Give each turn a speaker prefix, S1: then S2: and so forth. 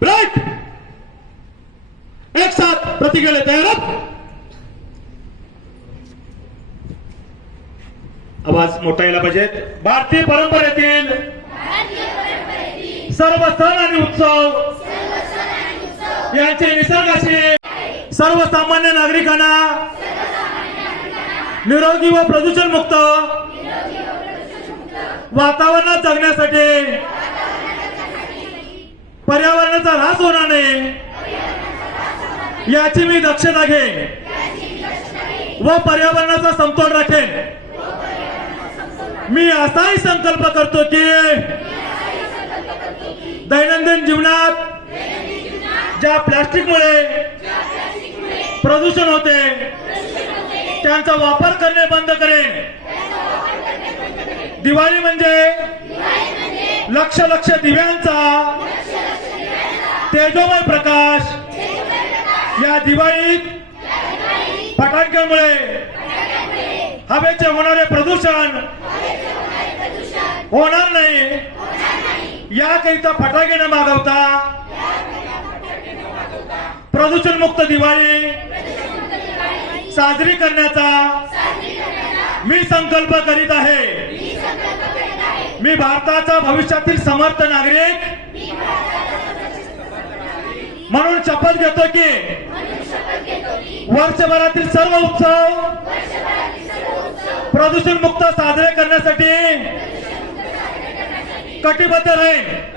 S1: Break एक साथ प्रतिक्रिया रब! आवाज मोठा यायला पाहिजेत भारतीय परंपरेतील सर्व सण आणि उत्सव यांचे निसर्गाशी सर्वसामान्य नागरिकांना निरोगी व प्रदूषण मुक्त वातावरणात जगण्यासाठी पर्यावरणाचा ऱ्हास होणार नाही. याची मी दक्षता घेईन. व पर्यावरणाचा समतोल राखेन. मी असाही संकल्प करतो की दैनंदिन जीवनात ज्या प्लास्टिकमुळे प्रदूषण होते त्यांचा वापर करणे बंद करेन. दिवाळी म्हणजे लक्ष लक्ष दिव्यांचा तेजोमय प्रकाश या दिवाळीत फटाक्यामुळे हवेचे होणारे प्रदूषण होणार नाही. याकरिता फटाके न मागवता प्रदूषण मुक्त दिवाळी साजरी करण्याचा मी संकल्प करीत आहे. मी भारताचा भविष्यातील समर्थ नागरिक. म्हणून शपथ घेतो की वर्षभरातील सर्व उत्सव प्रदूषण मुक्त साजरे करण्यासाठी कटिबद्ध राहील.